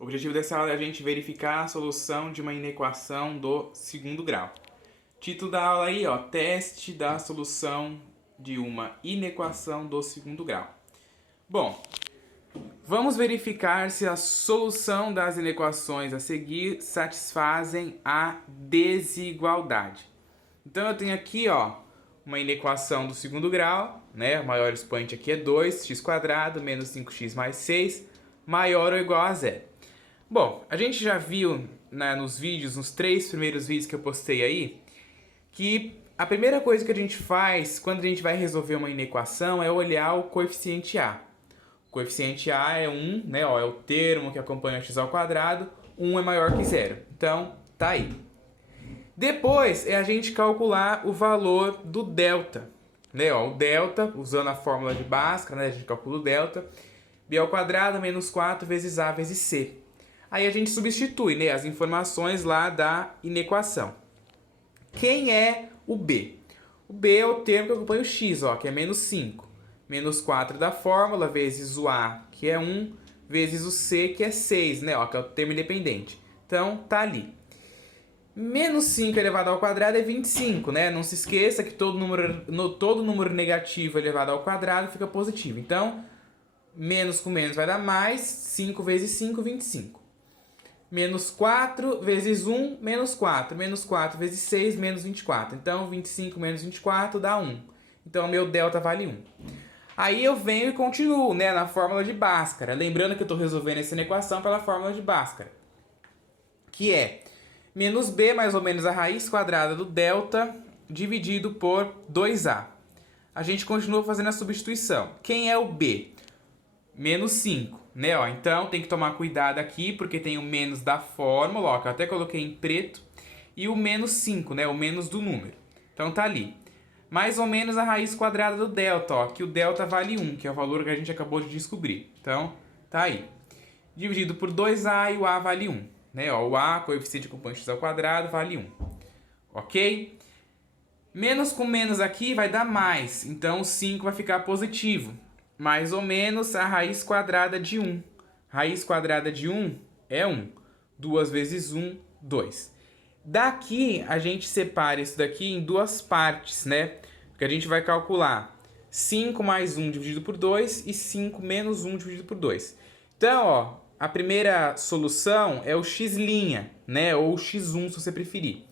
O objetivo dessa aula é a gente verificar a solução de uma inequação do segundo grau. Título da aula aí, ó, teste da solução de uma inequação do segundo grau. Bom, vamos verificar se a solução das inequações a seguir satisfazem a desigualdade. Então eu tenho aqui, ó, uma inequação do segundo grau, né? O maior expoente aqui é 2x² menos 5x mais 6 maior ou igual a zero. Bom, a gente já viu, né, nos vídeos, nos 3 primeiros vídeos que eu postei aí, que a primeira coisa que a gente faz quando a gente vai resolver uma inequação é olhar o coeficiente A. O coeficiente A é 1, né, ó, é o termo que acompanha o x², 1 é maior que 0. Então, tá aí. Depois é a gente calcular o valor do delta. Né, ó, o delta, usando a fórmula de Bhaskara, né, a gente calcula o delta. B² menos 4 vezes A vezes C. Aí a gente substitui, né, as informações lá da inequação. Quem é o B? O B é o termo que acompanha o x, ó, que é menos 5. Menos 4 da fórmula, vezes o A, que é 1, vezes o C, que é 6, né, ó, que é o termo independente. Então, tá ali. Menos 5 elevado ao quadrado é 25, né? Não se esqueça que todo número negativo elevado ao quadrado fica positivo. Então, menos com menos vai dar mais, 5 vezes 5, 25. Menos 4 vezes 1, menos 4. Menos 4 vezes 6, menos 24. Então, 25 menos 24 dá 1. Então, meu delta vale 1. Aí eu venho e continuo, né, na fórmula de Bhaskara. Lembrando que eu estou resolvendo essa equação pela fórmula de Bhaskara. Que é menos b mais ou menos a raiz quadrada do delta dividido por 2a. A gente continua fazendo a substituição. Quem é o b? Menos 5. Né, ó, então tem que tomar cuidado aqui, porque tem o menos da fórmula, ó, que eu até coloquei em preto, e o menos 5, né, o menos do número. Então tá ali. Mais ou menos a raiz quadrada do delta, ó, que o delta vale 1, que é o valor que a gente acabou de descobrir. Então, tá aí. Dividido por 2a e o a vale 1. Né, ó, o a, coeficiente acompanhante x², vale 1. Ok? Menos com menos aqui vai dar mais, então o 5 vai ficar positivo. Mais ou menos a raiz quadrada de 1. Raiz quadrada de 1 é 1. 2 vezes 1, 2. Daqui, a gente separa isso daqui em duas partes, né? Porque a gente vai calcular 5 mais 1 dividido por 2 e 5 menos 1 dividido por 2. Então, ó, a primeira solução é o x', né? Ou x1, se você preferir.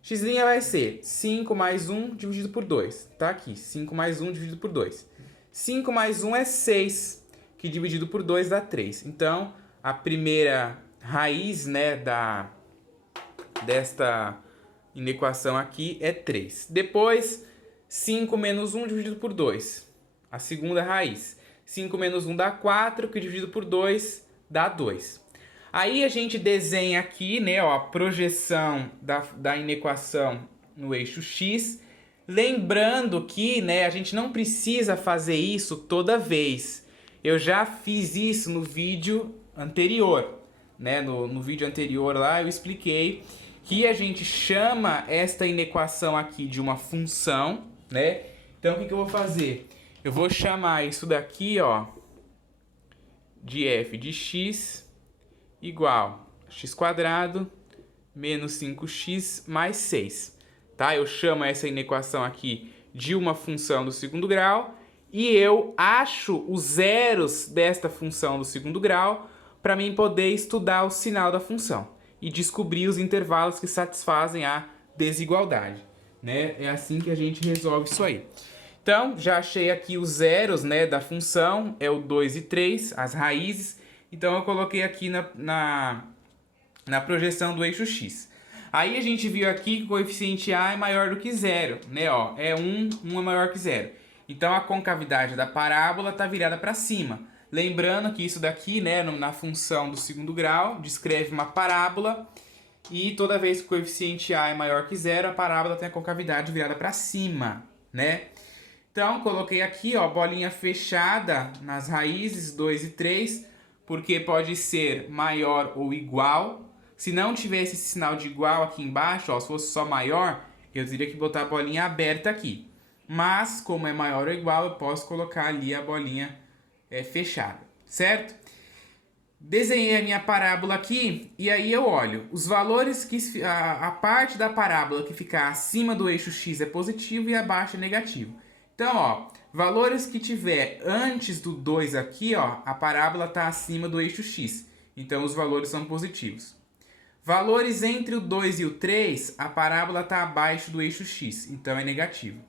X' vai ser 5 mais 1 dividido por 2. Tá aqui, 5 mais 1 dividido por 2. 5 mais 1 é 6, que dividido por 2 dá 3. Então, a primeira raiz, né, desta inequação aqui é 3. Depois, 5 menos 1 dividido por 2. A segunda raiz. 5 menos 1 dá 4, que dividido por 2 dá 2. Aí a gente desenha aqui, né, ó, a projeção da inequação no eixo x. Lembrando que, né, a gente não precisa fazer isso toda vez. Eu já fiz isso no vídeo anterior. Né? No vídeo anterior lá eu expliquei que a gente chama esta inequação aqui de uma função. Né? Então o que eu vou fazer? Eu vou chamar isso daqui, ó, de f de x igual a x² menos 5x mais 6. Tá? Eu chamo essa inequação aqui de uma função do segundo grau e eu acho os zeros desta função do segundo grau para mim poder estudar o sinal da função e descobrir os intervalos que satisfazem a desigualdade. Né? É assim que a gente resolve isso aí. Então, já achei aqui os zeros, né, da função, é o 2 e 3, as raízes. Então, eu coloquei aqui na projeção do eixo x. Aí a gente viu aqui que o coeficiente A é maior do que zero, né? Ó, é 1, 1 é maior que zero. Então a concavidade da parábola está virada para cima. Lembrando que isso daqui, né, na função do segundo grau, descreve uma parábola e toda vez que o coeficiente A é maior que zero, a parábola tem a concavidade virada para cima, né? Então coloquei aqui, ó, bolinha fechada nas raízes 2 e 3, porque pode ser maior ou igual. Se não tivesse esse sinal de igual aqui embaixo, ó, se fosse só maior, eu teria que botar a bolinha aberta aqui. Mas, como é maior ou igual, eu posso colocar ali a bolinha fechada, certo? Desenhei a minha parábola aqui e aí eu olho. Os valores que a parte da parábola que ficar acima do eixo x é positivo e abaixo é negativo. Então, ó, valores que tiver antes do 2 aqui, ó, a parábola está acima do eixo x. Então, os valores são positivos. Valores entre o 2 e o 3, a parábola está abaixo do eixo x, então é negativo.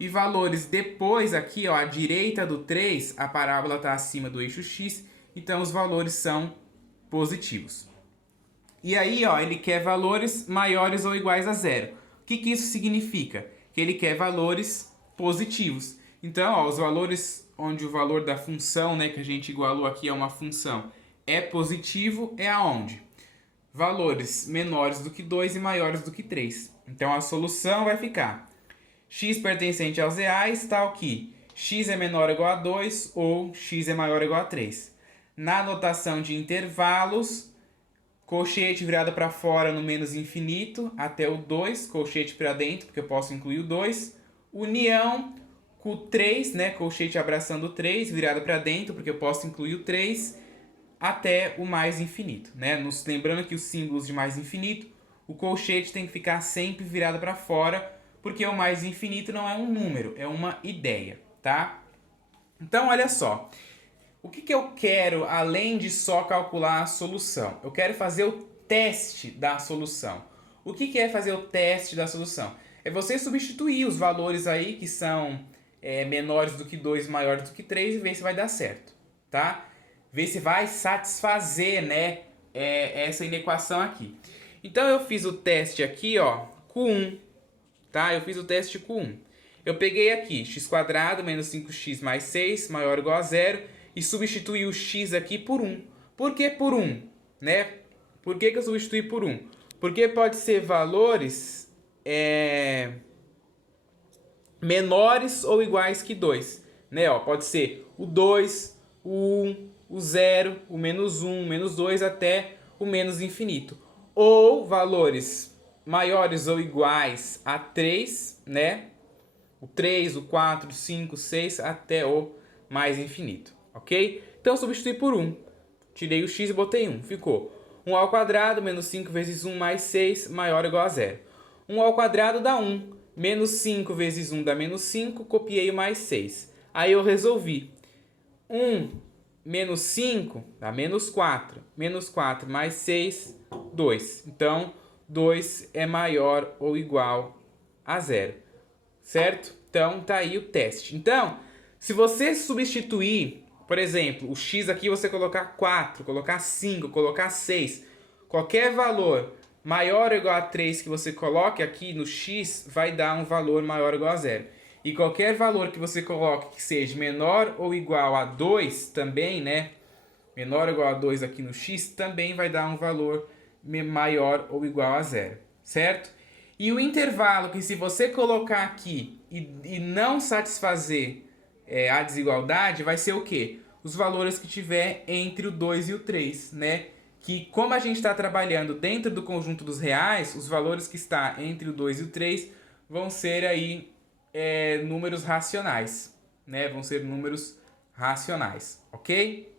E valores depois aqui, ó, à direita do 3, a parábola está acima do eixo x, então os valores são positivos. E aí, ó, ele quer valores maiores ou iguais a zero. O que isso significa? Que ele quer valores positivos. Então, ó, os valores onde o valor da função, né, que a gente igualou aqui a uma função, é positivo, é aonde? Valores menores do que 2 e maiores do que 3. Então, a solução vai ficar x pertencente aos reais, tal que x é menor ou igual a 2 ou x é maior ou igual a 3. Na notação de intervalos, colchete virado para fora no menos infinito até o 2, colchete para dentro, porque eu posso incluir o 2. União com o 3, né? Colchete abraçando o 3, virado para dentro, porque eu posso incluir o 3, até o mais infinito, né? Lembrando que os símbolos de mais infinito, o colchete tem que ficar sempre virado para fora, porque o mais infinito não é um número, é uma ideia, tá? Então, olha só. O que eu quero além de só calcular a solução? Eu quero fazer o teste da solução. O que é fazer o teste da solução? É você substituir os valores aí que são menores do que 2, maiores do que 3 e ver se vai dar certo, tá? Ver se vai satisfazer, né, essa inequação aqui. Então eu fiz o teste aqui, ó, com 1, tá? Eu fiz o teste com 1. Eu peguei aqui x² menos 5x mais 6 maior ou igual a 0 e substituí o x aqui por 1. Por que por 1? Né? Por que eu substituí por 1? Porque pode ser valores menores ou iguais que 2. Né? Ó, pode ser o 2, o 1, o 0, o menos 1, o menos 2 até o menos infinito. Ou valores maiores ou iguais a 3, né? O 3, o 4, o 5, o 6 até o mais infinito, ok? Então, substituí por 1. Tirei o x e botei 1. Ficou 1² menos 5 vezes 1 mais 6 maior ou igual a 0. 1² dá 1. Menos 5 vezes 1 dá menos 5. Copiei o mais 6. Aí eu resolvi. 1 menos 5 dá menos 4. Menos 4 mais 6, 2. Então, 2 é maior ou igual a 0. Certo? Então, tá aí o teste. Então, se você substituir, por exemplo, o x aqui você colocar 4, colocar 5, colocar 6, qualquer valor maior ou igual a 3 que você coloque aqui no x vai dar um valor maior ou igual a 0. E qualquer valor que você coloque que seja menor ou igual a 2 também, né? Menor ou igual a 2 aqui no x também vai dar um valor maior ou igual a 0. Certo? E o intervalo que se você colocar aqui e não satisfazer a desigualdade, vai ser o quê? Os valores que tiver entre o 2 e o 3, né? Que como a gente está trabalhando dentro do conjunto dos reais, os valores que está entre o 2 e o 3 vão ser aí números racionais, né? Vão ser números racionais, ok?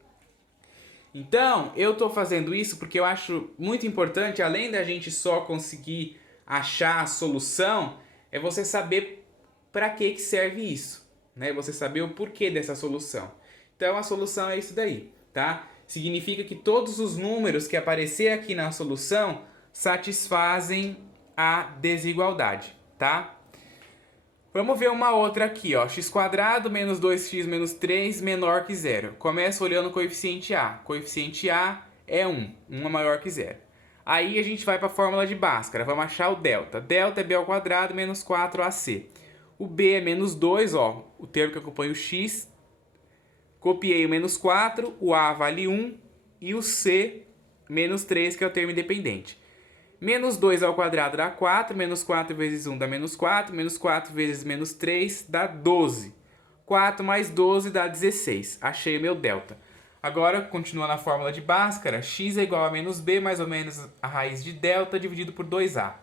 Então, eu estou fazendo isso porque eu acho muito importante, além da gente só conseguir achar a solução, é você saber para que serve isso, né? Você saber o porquê dessa solução. Então, a solução é isso daí, tá? Significa que todos os números que aparecer aqui na solução satisfazem a desigualdade, tá? Vamos ver uma outra aqui, ó. x² menos 2x menos 3 menor que 0. Começa olhando o coeficiente A. Coeficiente A é 1. 1 é maior que 0. Aí a gente vai para a fórmula de Bhaskara. Vamos achar o delta. Delta é b² menos 4ac. O b é menos 2, ó. O termo que acompanha o x. Copiei o menos 4. O a vale 1. E o c, menos 3, que é o termo independente. Menos 2 ao quadrado dá 4, menos 4 vezes 1 dá menos 4, menos 4 vezes menos 3 dá 12. 4 mais 12 dá 16. Achei o meu delta. Agora, continua na fórmula de Bhaskara, x é igual a menos b, mais ou menos a raiz de delta, dividido por 2a.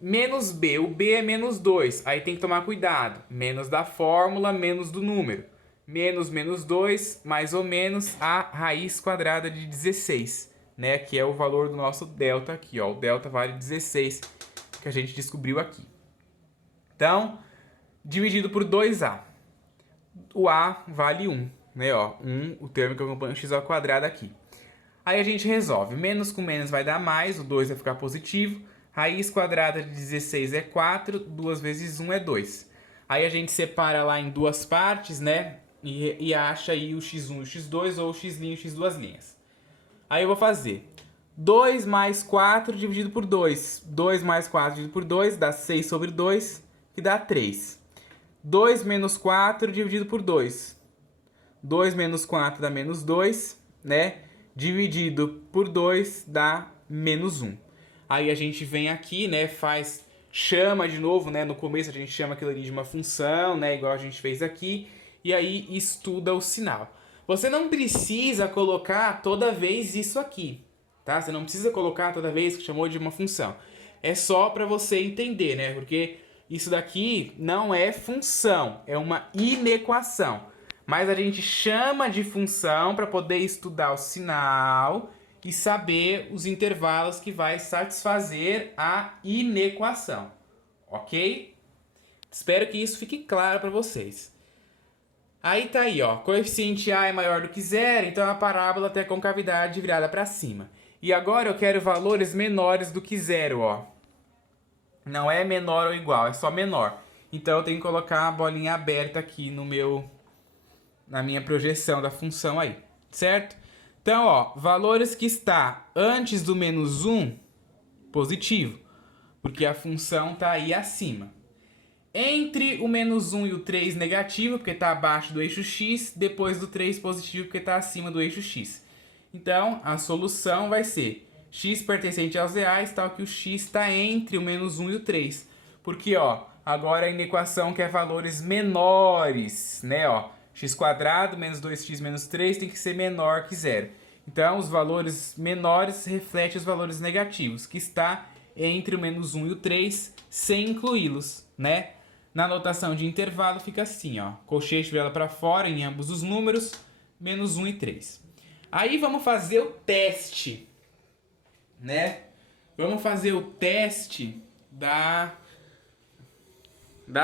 Menos b, o b é menos 2, aí tem que tomar cuidado. Menos da fórmula, menos do número. menos menos 2, mais ou menos a raiz quadrada de 16, né? Que é o valor do nosso delta aqui, ó. O delta vale 16, que a gente descobriu aqui. Então, dividido por 2a. O a vale 1, né? Ó, 1, o termo que acompanha o x ao quadrado aqui. Aí a gente resolve. Menos com menos vai dar mais, o 2 vai ficar positivo. Raiz quadrada de 16 é 4, 2 vezes 1 é 2. Aí a gente separa lá em duas partes, né? E acha aí o x1 e o x2, ou o x' e o x duas linhas. Aí eu vou fazer 2 mais 4 dividido por 2. 2 mais 4 dividido por 2 dá 6 sobre 2, que dá 3. 2 menos 4 dividido por 2. 2 menos 4 dá menos 2, né? Dividido por 2 dá menos 1. Aí a gente vem aqui, né? Chama de novo, né? No começo a gente chama aquilo ali de uma função, né? Igual a gente fez aqui. E aí estuda o sinal. Você não precisa colocar toda vez isso aqui, tá? Você não precisa colocar toda vez que chamou de uma função. É só para você entender, né? Porque isso daqui não é função, é uma inequação. Mas a gente chama de função para poder estudar o sinal e saber os intervalos que vai satisfazer a inequação, ok? Espero que isso fique claro para vocês. Aí tá aí, ó, coeficiente A é maior do que zero, então a parábola tem a concavidade virada para cima. E agora eu quero valores menores do que zero, ó. Não é menor ou igual, é só menor. Então eu tenho que colocar a bolinha aberta aqui na minha projeção da função aí, certo? Então, ó, valores que está antes do menos 1, positivo, porque a função está aí acima. Entre o menos 1 e o 3, negativo, porque está abaixo do eixo x, depois do 3, positivo, porque está acima do eixo x. Então, a solução vai ser x pertencente aos reais, tal que o x está entre o menos 1 e o 3. Porque, ó, agora a inequação quer valores menores, né, ó. X² menos 2x menos 3 tem que ser menor que zero. Então, os valores menores refletem os valores negativos, que está entre o menos 1 e o 3, sem incluí-los, né? Na notação de intervalo fica assim, ó. Colchete vela para fora em ambos os números, menos 1 e 3. Aí vamos fazer o teste, né? Vamos fazer o teste da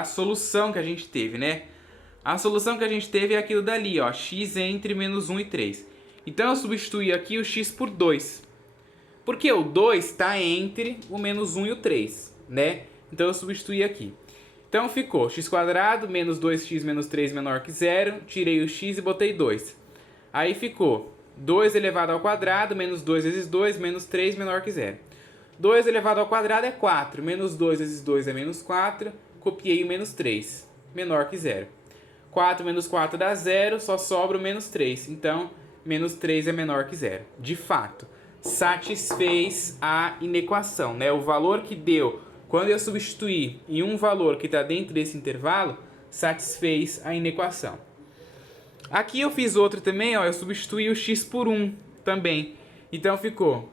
solução que a gente teve, né? A solução que a gente teve é aquilo dali, ó, x entre menos 1 e 3. Então eu substituí aqui o x por 2. Porque o 2 está entre o menos 1 e o 3, né? Então eu substituí aqui. Então ficou x² menos 2x menos 3 menor que zero. Tirei o x e botei 2. Aí ficou 2 elevado ao quadrado menos 2 vezes 2 menos 3 menor que zero. 2 elevado ao quadrado é 4. Menos 2 vezes 2 é menos 4. Copiei o menos 3, menor que zero. 4 menos 4 dá 0, só sobra o menos 3. Então, menos 3 é menor que zero. De fato, satisfez a inequação, né? O valor que deu quando eu substituir em um valor que está dentro desse intervalo, satisfez a inequação. Aqui eu fiz outro também, ó, eu substituí o x por 1 também. Então ficou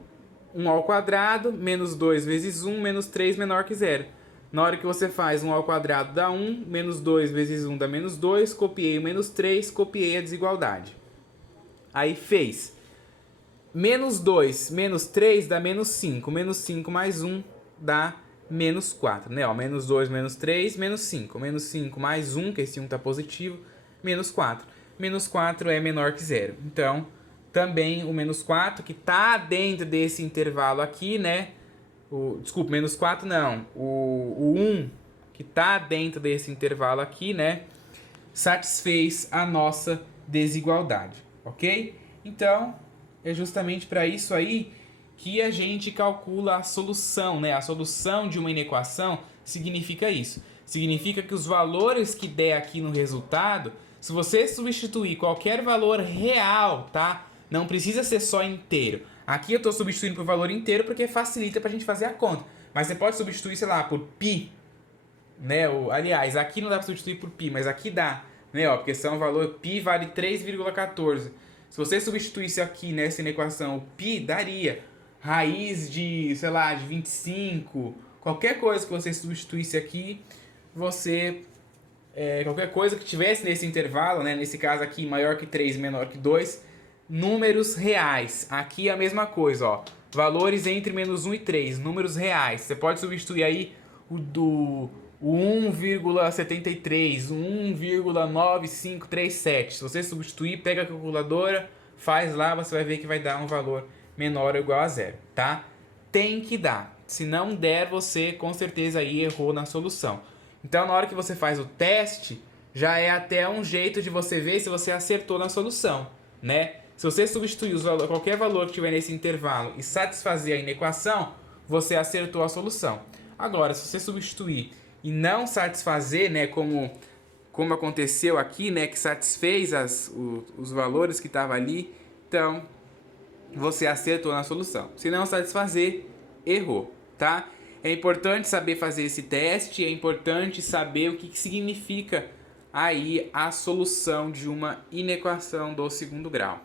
1 ao quadrado, menos 2 vezes 1, menos 3 menor que zero. Na hora que você faz 1 ao quadrado dá 1, menos 2 vezes 1 dá menos 2, copiei o menos 3, copiei a desigualdade. Aí fez menos 2 menos 3 dá menos 5, menos 5 mais 1 dá menos 4, né? Ó, menos 2 menos 3, menos 5. Menos 5 mais 1, que esse 1 está positivo, menos 4. Menos 4 é menor que zero. Então, também o menos 4, que está dentro desse intervalo aqui, né? Desculpa, menos 4 não. O 1, que está dentro desse intervalo aqui, né? Satisfez a nossa desigualdade, ok? Então, é justamente para isso aí que a gente calcula a solução, né? A solução de uma inequação significa isso. Significa que os valores que der aqui no resultado, se você substituir qualquer valor real, tá? Não precisa ser só inteiro. Aqui eu estou substituindo por valor inteiro porque facilita para a gente fazer a conta. Mas você pode substituir, sei lá, por π, né? Aliás, aqui não dá para substituir por π, mas aqui dá, né? Ó, porque são valor π vale 3,14. Se você substituísse aqui nessa inequação o π, daria raiz de, sei lá, de 25, qualquer coisa que você substituísse aqui, você qualquer coisa que tivesse nesse intervalo, né, nesse caso aqui maior que 3 e menor que 2, números reais. Aqui é a mesma coisa, ó. Valores entre menos 1 e 3, números reais. Você pode substituir aí o 1,73, 1,9537. Se você substituir, pega a calculadora, faz lá, você vai ver que vai dar um valor menor ou igual a zero, tá? Tem que dar. Se não der, você com certeza aí errou na solução. Então, na hora que você faz o teste, já é até um jeito de você ver se você acertou na solução, né? Se você substituir qualquer valor que tiver nesse intervalo e satisfazer a inequação, você acertou a solução. Agora, se você substituir e não satisfazer, né, como aconteceu aqui, né, que satisfez os valores que estavam ali, então você acertou na solução. Se não satisfazer, errou, tá? É importante saber fazer esse teste, é importante saber o que significa aí a solução de uma inequação do segundo grau.